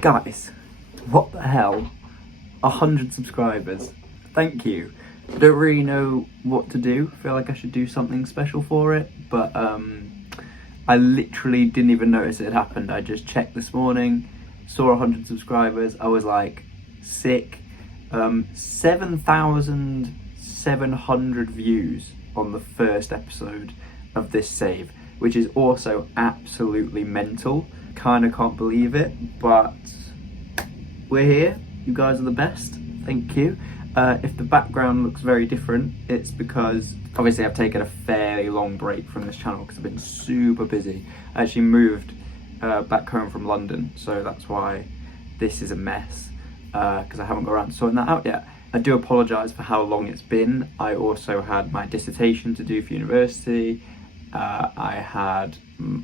Guys, what the hell? 100 subscribers. Thank you. I don't really know what to do. I feel like I should do something special for it, but I literally didn't even notice it had happened. I just checked this morning, saw 100 subscribers. I was like, sick. 7,700 views on the first episode of this save, which is also absolutely mental. Kind of can't believe it, but we're here. You guys are the best. Thank you. If the background looks very different, it's because obviously I've taken a fairly long break from this channel because I've been super busy. I actually moved back home from London, so that's why this is a mess, because I haven't got around to sorting that out yet. I do apologise for how long it's been. I also had my dissertation to do for university. I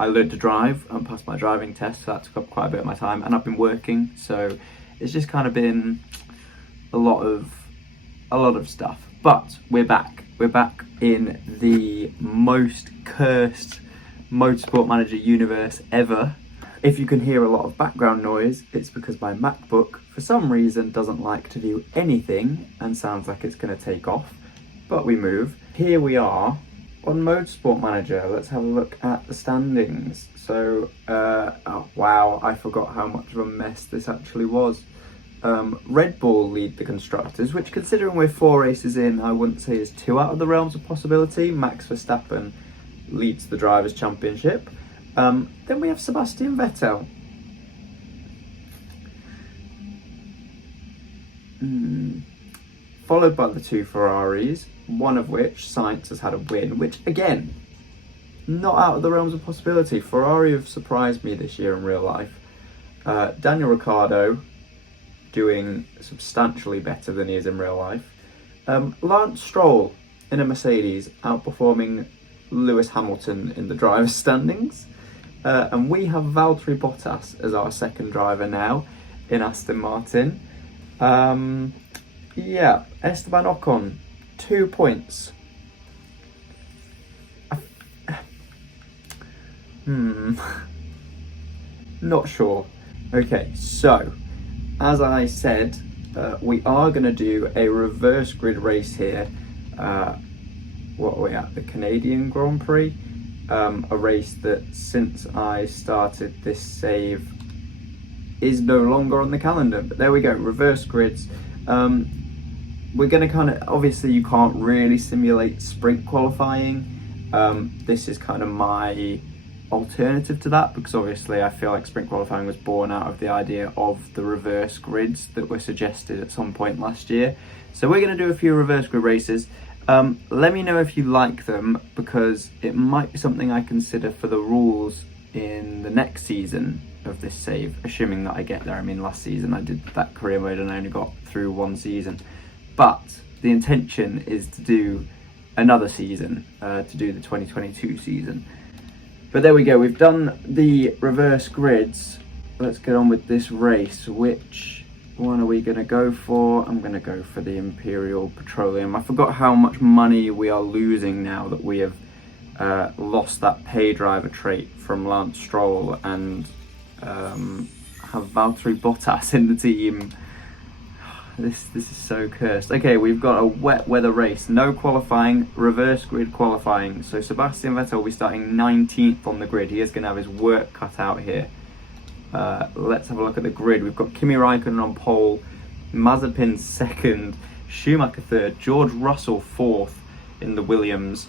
learned to drive and passed my driving test, so that took up quite a bit of my time, and I've been working, so it's just kind of been a lot of stuff. But we're back in the most cursed Motorsport Manager universe ever. If you can hear a lot of background noise, it's because my MacBook for some reason doesn't like to do anything and sounds like it's going to take off, but we move. Here we are on Motorsport Manager. Let's have a look at the standings. So, oh wow, I forgot how much of a mess this actually was. Red Bull lead the constructors, which, considering we're 4 races in, I wouldn't say is too out of the realms of possibility. Max Verstappen leads the Drivers' Championship. Then we have Sebastian Vettel. Followed by the 2 Ferraris, one of which, Sainz, has had a win, which, again, not out of the realms of possibility. Ferrari have surprised me this year in real life. Daniel Ricciardo doing substantially better than he is in real life. Lance Stroll in a Mercedes outperforming Lewis Hamilton in the drivers' standings. And we have Valtteri Bottas as our second driver now in Aston Martin. Yeah, Esteban Ocon, 2 points. Not sure. Okay, so as I said, we are going to do a reverse grid race here. What are we at? The Canadian Grand Prix. A race that, since I started this save, is no longer on the calendar. But there we go, reverse grids. We're going to kind of, obviously you can't really simulate sprint qualifying. This is kind of my alternative to that, because obviously I feel like sprint qualifying was born out of the idea of the reverse grids that were suggested at some point last year. So we're going to do a few reverse grid races. Let me know if you like them, because it might be something I consider for the rules in the next season of this save, assuming that I get there. I mean, last season I did that career mode and I only got through 1 season, but the intention is to do another season, to do the 2022 season. But there we go, we've done the reverse grids. Let's get on with this race. Which one are we going to go for? I'm going to go for the Imperial Petroleum. I forgot how much money we are losing now that we have lost that pay driver trait from Lance Stroll and have Valtteri Bottas in the team. This is so cursed. Okay, we've got a wet weather race. No qualifying, reverse grid qualifying. So Sebastian Vettel will be starting 19th on the grid. He is going to have his work cut out here. Let's have a look at the grid. We've got Kimi Raikkonen on pole, Mazepin second, Schumacher third, George Russell fourth in the Williams.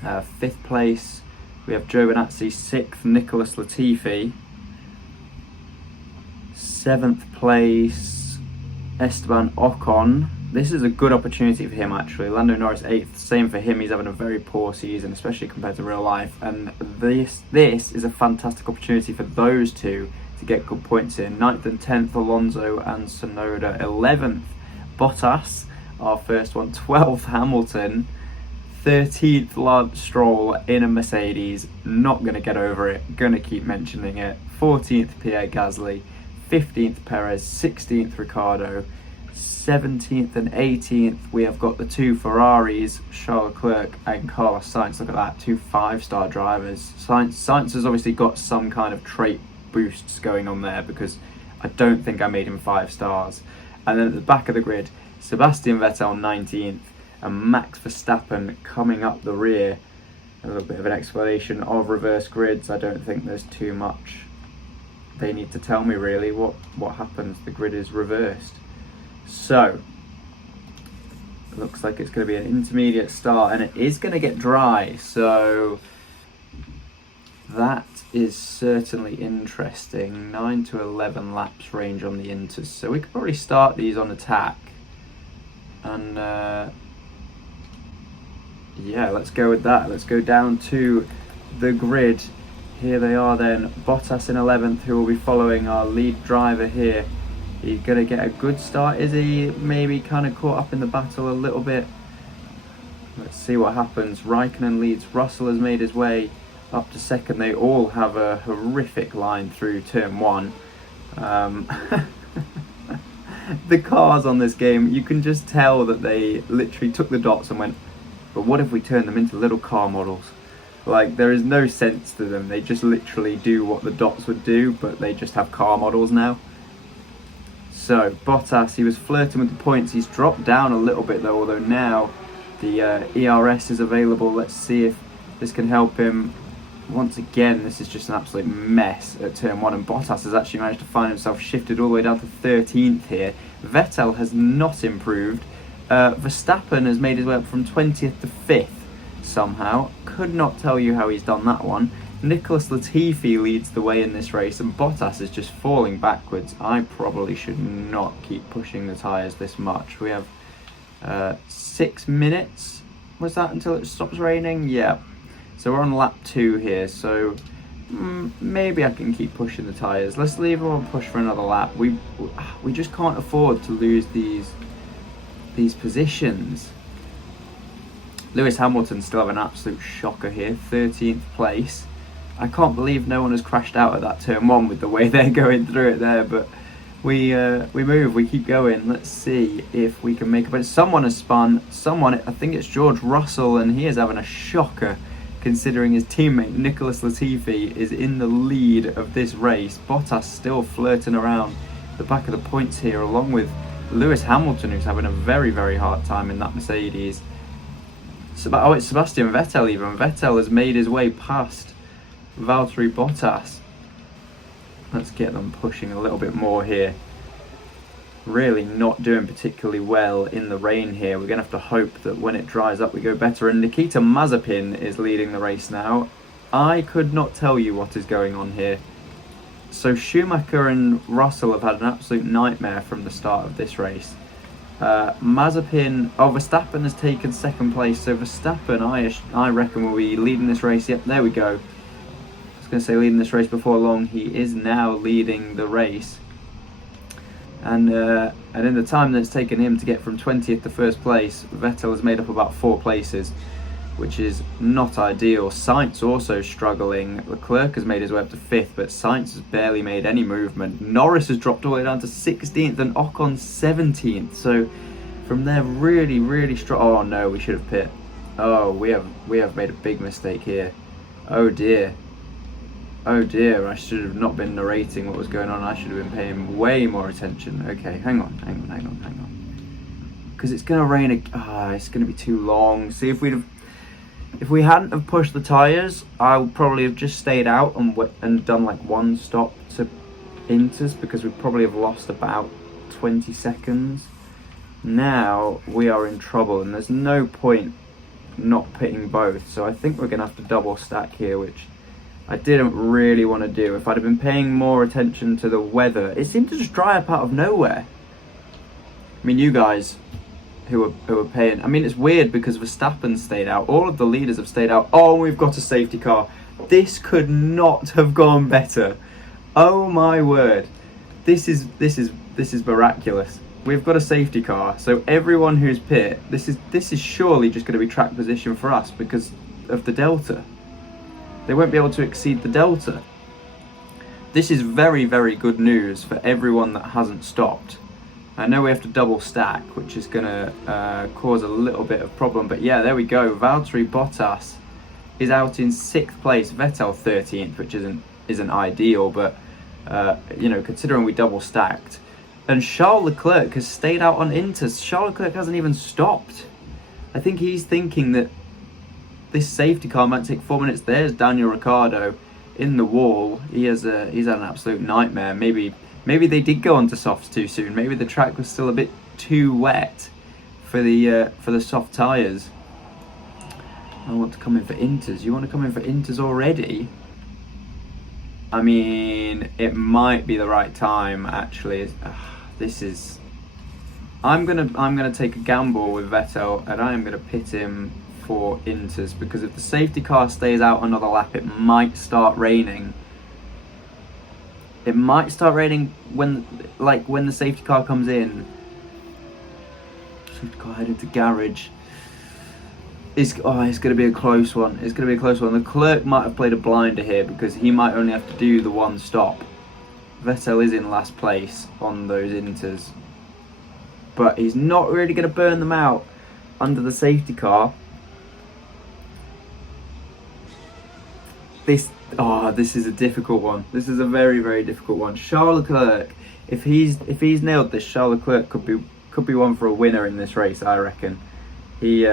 5th place, we have Giovinazzi 6th, Nicholas Latifi. 7th place, Esteban Ocon. This is a good opportunity for him, actually. Lando Norris 8th, same for him. He's having a very poor season, especially compared to real life. And this is a fantastic opportunity for those two to get good points in. 9th and 10th, Alonso and Tsunoda. 11th, Bottas, our first one. 12th, Hamilton. 13th, Lance Stroll in a Mercedes. Not going to get over it. Going to keep mentioning it. 14th, Pierre Gasly. 15th, Perez. 16th, Ricciardo. 17th and 18th, we have got the 2 Ferraris, Charles Leclerc and Carlos Sainz. Look at that, 2 5-star drivers. Sainz has obviously got some kind of trait boosts going on there, because I don't think I made him 5 stars. And then at the back of the grid, Sebastian Vettel 19th and Max Verstappen coming up the rear. A little bit of an explanation of reverse grids. I don't think there's too much they need to tell me really what happens. The grid is reversed. So it looks like it's going to be an intermediate start, and it is going to get dry, so that is certainly interesting. 9 to 11 laps range on the inters, so we could probably start these on attack, and yeah, let's go with that. Let's go down to the grid. Here they are then. Bottas in 11th, who will be following our lead driver here. He's going to get a good start, is he? Maybe kind of caught up in the battle a little bit. Let's see what happens. Raikkonen leads. Russell has made his way up to second. They all have a horrific line through turn 1. The cars on this game, you can just tell that they literally took the dots and went, but what if we turn them into little car models? Like, there is no sense to them. They just literally do what the dots would do, but they just have car models now. So, Bottas, he was flirting with the points. He's dropped down a little bit though, although now the ERS is available. Let's see if this can help him. Once again, this is just an absolute mess at turn 1, and Bottas has actually managed to find himself shifted all the way down to 13th here. Vettel has not improved. Verstappen has made his way up from 20th to 5th somehow. Could not tell you how he's done that one. Nicholas Latifi leads the way in this race, and Bottas is just falling backwards. I probably should not keep pushing the tyres this much. We have 6 minutes, was that, until it stops raining? Yeah. So we're on lap 2 here, so maybe I can keep pushing the tyres. Let's leave them on push for another lap. We just can't afford to lose these positions. Lewis Hamilton still have an absolute shocker here, 13th place. I can't believe no one has crashed out at that turn 1 with the way they're going through it there, but we move, we keep going. Let's see if we can make a point. Someone has spun, I think it's George Russell, and he is having a shocker considering his teammate Nicholas Latifi is in the lead of this race. Bottas still flirting around the back of the points here, along with Lewis Hamilton, who's having a very, very hard time in that Mercedes. Oh, it's Sebastian Vettel even. Vettel has made his way past Valtteri Bottas. Let's get them pushing a little bit more here. Really not doing particularly well in the rain here. We're going to have to hope that when it dries up we go better. And Nikita Mazepin is leading the race now. I could not tell you what is going on here. So Schumacher and Russell have had an absolute nightmare from the start of this race. Verstappen has taken 2nd place. So Verstappen, I reckon, will be leading this race. Yep, there we go. I was going to say leading this race before long. He is now leading the race. And in the time that it's taken him to get from 20th to 1st place, Vettel has made up about 4 places, which is not ideal. Sainz also struggling. Leclerc has made his way up to 5th, but Sainz has barely made any movement. Norris has dropped all the way down to 16th and Ocon 17th. So from there, really, really strong. Oh no, we should have pit. Oh, we have made a big mistake here. Oh dear. Oh dear, I should have not been narrating what was going on. I should have been paying way more attention. Okay, hang on. Because it's going to rain. It's going to be too long. See, if we hadn't have pushed the tyres, I would probably have just stayed out and done like 1 stop to inters, because we probably have lost about 20 seconds. Now we are in trouble, and there's no point not pitting both. So I think we're going to have to double stack here, which I didn't really want to do. If I'd have been paying more attention to the weather, it seemed to just dry up out of nowhere. I mean, you guys who are paying, I mean, it's weird because Verstappen stayed out. All of the leaders have stayed out. Oh, we've got a safety car. This could not have gone better. Oh my word. This is miraculous. We've got a safety car. So everyone who's pit, this is surely just going to be track position for us because of the delta. They won't be able to exceed the delta. This is very, very good news for everyone that hasn't stopped. I know we have to double stack, which is going to cause a little bit of problem. But yeah, there we go. Valtteri Bottas is out in 6th place. Vettel 13th, which isn't ideal, but you know, considering we double stacked. And Charles Leclerc has stayed out on Inters. Charles Leclerc hasn't even stopped. I think he's thinking that this safety car might take 4 minutes. There's Daniel Ricciardo in the wall. He's had an absolute nightmare. Maybe they did go onto softs too soon. Maybe the track was still a bit too wet for the soft tyres. I want to come in for Inters. You want to come in for Inters already? I mean, it might be the right time actually. This is. I'm gonna take a gamble with Vettel, and I am gonna pit him for Inters, because if the safety car stays out another lap, it might start raining. It might start raining when the safety car comes in. Safety car headed to garage. It's going to be a close one. It's going to be a close one. The clerk might have played a blinder here, because he might only have to do the one stop. Vettel is in last place on those Inters, but he's not really going to burn them out under the safety car. This is a difficult one. This is a very, very difficult one. Charles Leclerc, if he's nailed this, Charles Leclerc could be one for a winner in this race, I reckon. He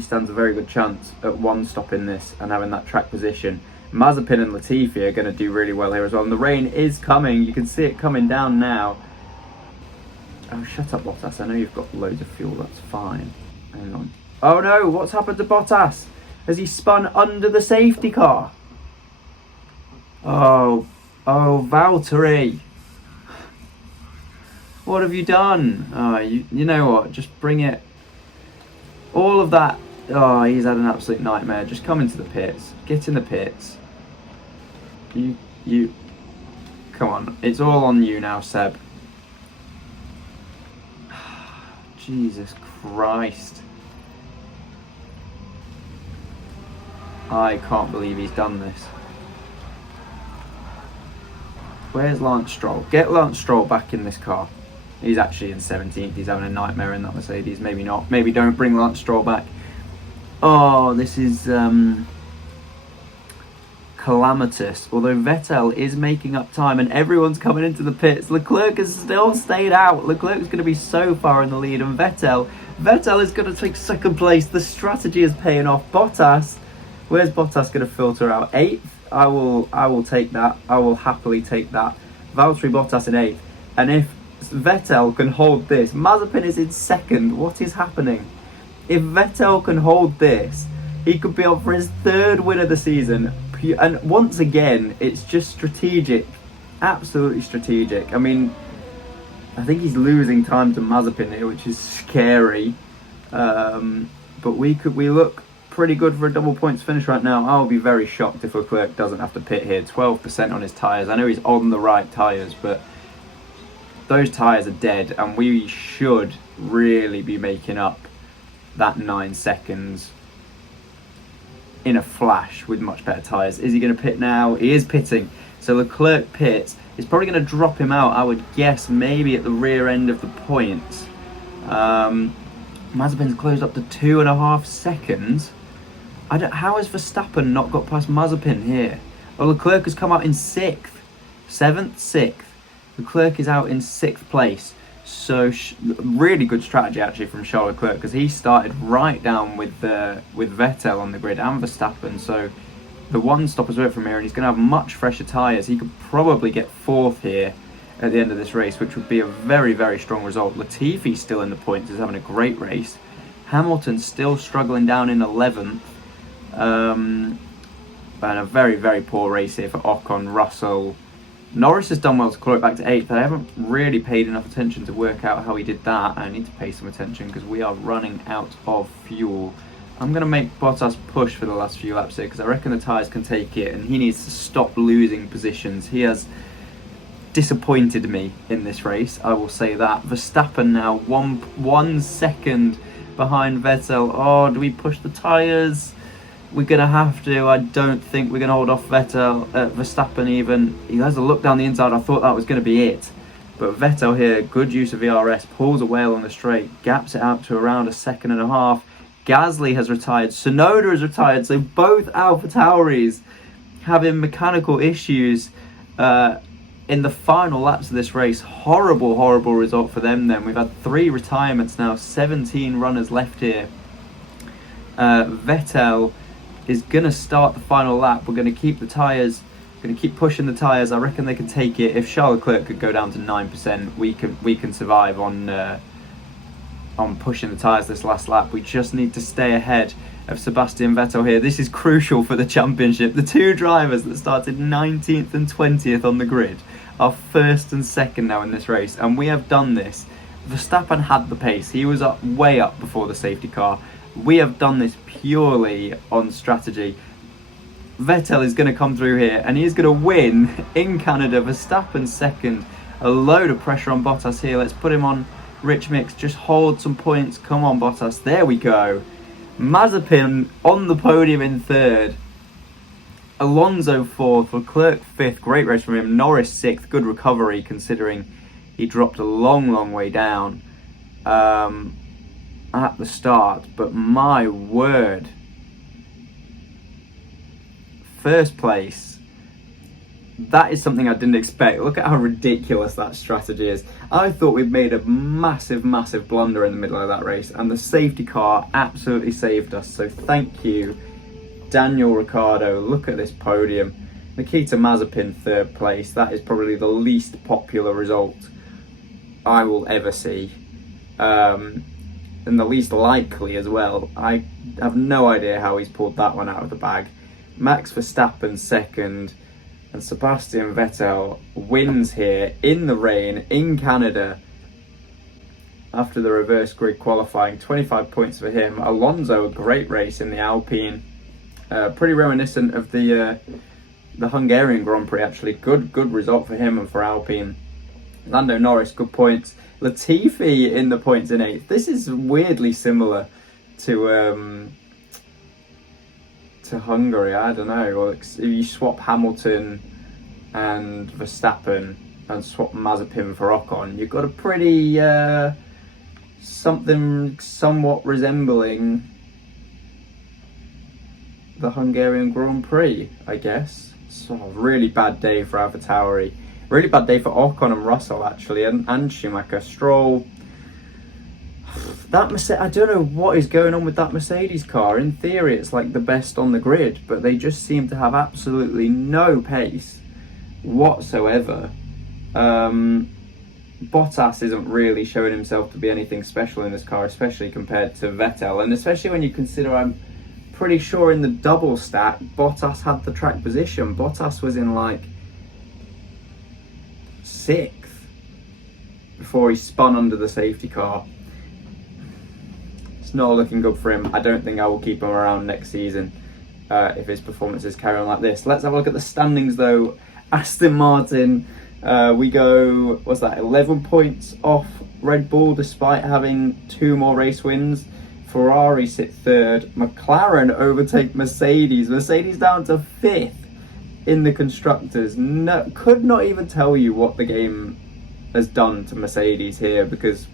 stands a very good chance at one stop in this and having that track position. Mazepin and Latifi are going to do really well here as well. And the rain is coming. You can see it coming down now. Oh, shut up, Bottas. I know you've got loads of fuel. That's fine. Hang on. Oh, no. What's happened to Bottas? Has he spun under the safety car? Oh, Valtteri. What have you done? Oh, you know what? Just bring it. All of that. Oh, he's had an absolute nightmare. Just come into the pits. Get in the pits. You. Come on. It's all on you now, Seb. Jesus Christ. I can't believe he's done this. Where's Lance Stroll? Get Lance Stroll back in this car. He's actually in 17th. He's having a nightmare in that Mercedes. Maybe not. Maybe don't bring Lance Stroll back. Oh, this is calamitous. Although Vettel is making up time and everyone's coming into the pits. Leclerc has still stayed out. Leclerc's going to be so far in the lead. And Vettel is going to take second place. The strategy is paying off. Bottas. Where's Bottas going to filter out? 8th? I will take that. I will happily take that. Valtteri Bottas in 8th. And if Vettel can hold this, Mazepin is in 2nd. What is happening? If Vettel can hold this, he could be up for his 3rd win of the season. And once again, it's just strategic. Absolutely strategic. I mean, I think he's losing time to Mazepin here, which is scary. But we look pretty good for a double points finish right now. I'll be very shocked if Leclerc doesn't have to pit here. 12% on his tyres. I know he's on the right tyres, but those tyres are dead, and we should really be making up that 9 seconds in a flash with much better tyres. Is he going to pit now? He is pitting. So Leclerc pits. It's probably going to drop him out, I would guess, maybe at the rear end of the points. Mazepin's closed up to 2.5 seconds. How has Verstappen not got past Mazepin here? Well, Leclerc has come out in 6th. 7th, 6th. Leclerc is out in 6th place. So really good strategy actually from Charles Leclerc, because he started right down with Vettel on the grid and Verstappen. So the one stop has worked from here, and he's going to have much fresher tyres. He could probably get 4th here at the end of this race, which would be a very, very strong result. Latifi's still in the points, is having a great race. Hamilton's still struggling down in 11th. And a very, very poor race here for Ocon, Russell. Norris has done well to claw it back to 8th. I haven't really paid enough attention to work out how he did that. I need to pay some attention because we are running out of fuel. I'm going to make Bottas push for the last few laps here, because I reckon the tyres can take it, and he needs to stop losing positions. He has disappointed me in this race, I will say that. Verstappen now 1 second behind Vettel. Oh, do we push the tyres? We're going to have to. I don't think we're going to hold off Verstappen even. He has a look down the inside. I thought that was going to be it. But Vettel here, good use of ERS, pulls away along the straight, gaps it out to around 1.5 seconds. Gasly has retired. Tsunoda has retired. So both AlphaTauris having mechanical issues in the final laps of this race. Horrible result for them then. We've had 3 retirements now, 17 runners left here. Vettel is going to start the final lap. We're going to keep the tyres, going to keep pushing the tyres. I reckon they can take it. If Charles Leclerc could go down to 9%, we can survive on pushing the tyres this last lap. We just need to stay ahead of Sebastian Vettel here. This is crucial for the championship. The 2 drivers that started 19th and 20th on the grid are 1st and 2nd now in this race, and we have done this. Verstappen had the pace. He was way up before the safety car. We have done this purely on strategy. Vettel is going to come through here and he's going to win in Canada. Verstappen 2nd. A load of pressure on Bottas here. Let's put him on Rich Mix. Just hold some points. Come on, Bottas. There we go. Mazepin on the podium in 3rd. Alonso 4th. Leclerc 5th. Great race from him. Norris 6th. Good recovery considering he dropped a long way down at the start. But my word. 1st place. That is something I didn't expect. Look at how ridiculous that strategy is. I thought we'd made a massive blunder in the middle of that race, and the safety car absolutely saved us. So thank you, Daniel Ricciardo. Look at this podium. Nikita Mazepin 3rd place. That is probably the least popular result I will ever see. And the least likely as well. I have no idea how he's pulled that one out of the bag. Max Verstappen 2nd, and Sebastian Vettel wins here in the rain in Canada after the reverse grid qualifying. 25 points for him. Alonso, a great race in the Alpine, pretty reminiscent of the Hungarian Grand Prix actually. Good result for him and for Alpine. Lando Norris, good points. Latifi in the points in 8th. This is weirdly similar to Hungary. I don't know. If you swap Hamilton and Verstappen and swap Mazepin for Ocon, you've got a pretty something somewhat resembling the Hungarian Grand Prix, I guess. So really bad day for AlphaTauri. Really bad day for Ocon and Russell actually, and Schumacher. Stroll. I don't know what is going on with that Mercedes car. In theory, it's like the best on the grid, but they just seem to have absolutely no pace whatsoever. Bottas isn't really showing himself to be anything special in this car, especially compared to Vettel, and especially when you consider, I'm pretty sure in the double stack, Bottas had the track position. Bottas was in like 6th before he spun under the safety car. It's not looking good for him. I don't think I will keep him around next season if his performances carry on like this. Let's have a look at the standings though. Aston Martin, we go, what's that, 11 points off Red Bull despite having 2 more race wins. Ferrari sit 3rd. McLaren overtake Mercedes. Mercedes down to 5th in the constructors. No, could not even tell you what the game has done to Mercedes here, because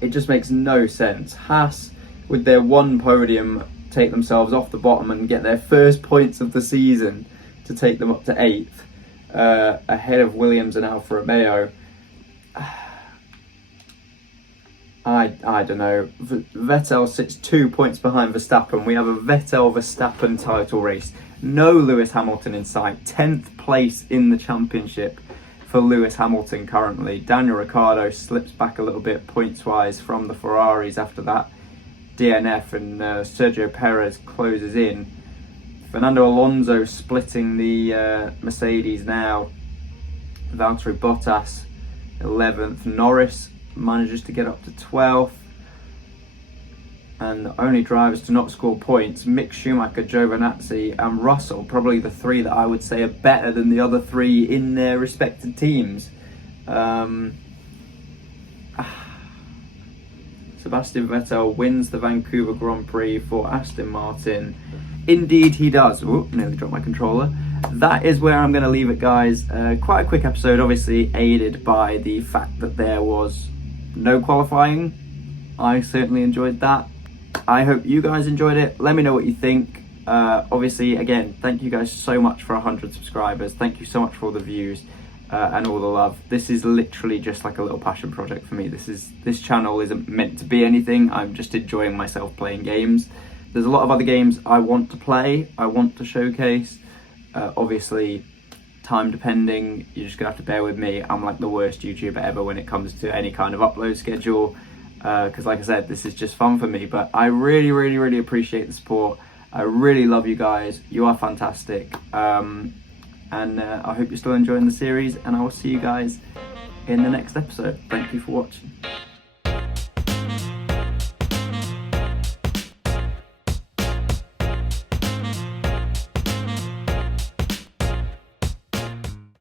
it just makes no sense. Haas, with their 1 podium, take themselves off the bottom and get their 1st points of the season to take them up to 8th, ahead of Williams and Alfa Romeo. I don't know. Vettel sits 2 points behind Verstappen. We have a Vettel-Verstappen title race. No Lewis Hamilton in sight. 10th place in the championship for Lewis Hamilton currently. Daniel Ricciardo slips back a little bit points-wise from the Ferraris after that DNF, and Sergio Perez closes in. Fernando Alonso splitting the Mercedes now. Valtteri Bottas 11th. Norris manages to get up to 12th. And the only drivers to not score points, Mick Schumacher, Giovinazzi and Russell, probably the 3 that I would say are better than the other 3 in their respective teams. Sebastian Vettel wins the Vancouver Grand Prix for Aston Martin. Indeed he does. Whoop, nearly dropped my controller. That is where I'm going to leave it, guys. Quite a quick episode, obviously aided by the fact that there was no qualifying. I certainly enjoyed that. I hope you guys enjoyed it. Let me know what you think. Obviously, again, thank you guys so much for 100 subscribers. Thank you so much for all the views and all the love. This is literally just like a little passion project for me. This channel isn't meant to be anything. I'm just enjoying myself playing games. There's a lot of other games I want to play, I want to showcase. Obviously, time depending, you're just gonna have to bear with me. I'm like the worst YouTuber ever when it comes to any kind of upload schedule, because like I said, this is just fun for me. But I really appreciate the support. I really love you guys. You are fantastic. And I hope you're still enjoying the series, and I will see you guys in the next episode. Thank you for watching.